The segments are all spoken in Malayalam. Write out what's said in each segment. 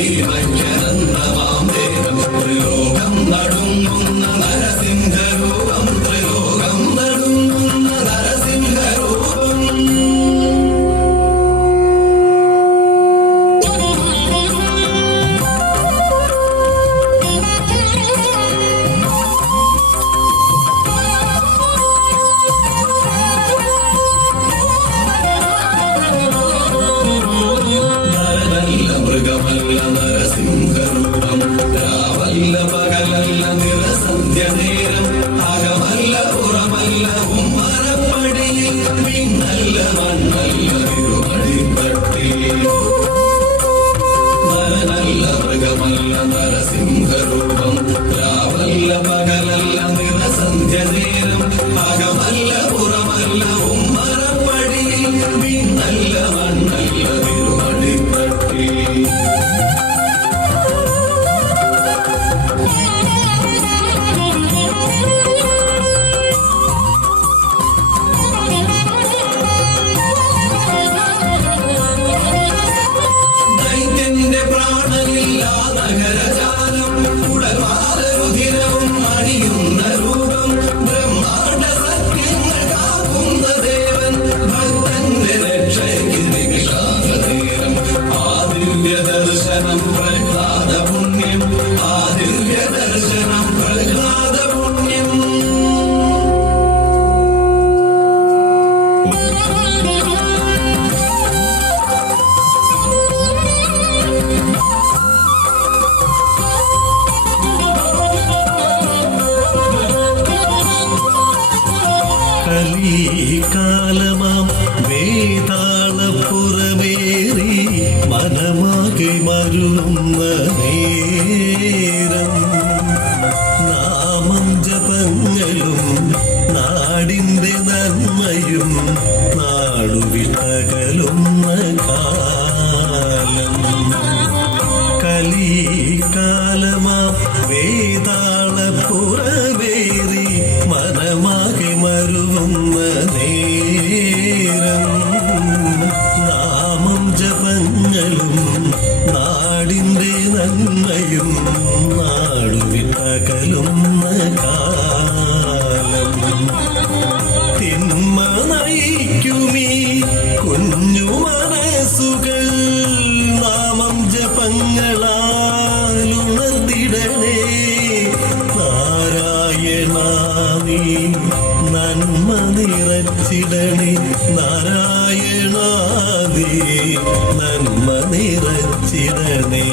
ശ്രീമജ്ജനന്തമാം ദേവം ത്രിലോകം നടുങ്ങുന്ന നരസിംഹരൂപം ത്രിലോകം നടുങ്ങുന്ന നരസിംഹരൂപം മൃഗമല്ല നരസിംഹരൂപം രാവല്ല പകലല്ല നിറസന്ധ്യ നേരം അകമല്ല പുറമല്ല ഉമ്മരപ്പടിയിൽ പിന്നല്ല മണ്ണല്ല തിരുമടിപ്പട്ടി നരനല്ല മൃഗമല്ല നരസിംഹരൂപം രാവല്ല പകലല്ല നിറസന്ധ്യ നേരം അകമല്ല പുറമല്ല ഉമ്മരപ്പടിയിൽ പിന്നല്ല മണ്ണല്ല തിരുമടിപ്പട്ടി ദൈത്യന്റെ പ്രാണനില്ലാ നഗരജാലം ഉടൽവാരരുധിരവും അണിയുന്ന രൂപം ബ്രഹ്മാണ്ഡ സത്യങ്ങൾ കാക്കുന്ന ദേവൻ ഭക്തന്റെ രക്ഷയ്ക്ക് നിമിഷാന്തനേരം ആദിവ്യ ദർശനം പ്രഹ്ലാദ പുണ്യം ആദിവ്യ ദർശനം പ്രഹ്ലാദ പുണ്യം കാലമാം വേതാളപ്പുറമേറി മനമാകെ മരുന്ന നേരം നാമം ജപങ്ങളും നാടിന്റെ നന്മയും നാടുവിട്ടകലുന്ന കാലം കലികാലമാം വേതാളപ്പുറമേറി മനമാകെ മരുവുന്ന നേരം നാമം ജപങ്ങളും നാടിന്റെ നന്മയും നാടുവിട്ടകലുന്ന കാലം തിന്മ നയിക്കുമീ കുഞ്ഞു മനസ്സുകൾ നാമം ജപങ്ങളാലുണർത്തിടണേ നാരായണാനീ നന്മ നിറച്ചിടണേ നാരായണാനീ നന്മ നിറച്ചിടണേ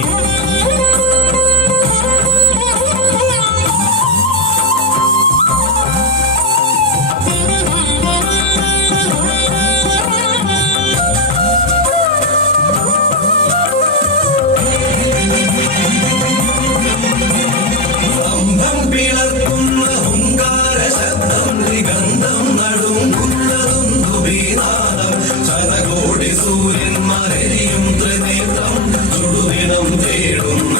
പിളർക്കുന്ന ഹുങ്കാര ശബ്ദം നിഗന്ധം നടുങ്ങുന്നതും ദുബീനാദം ശതകോടി സൂര്യന്മാരെയും ത്രിനേത്രം ചുടുദിനം തേടുന്ന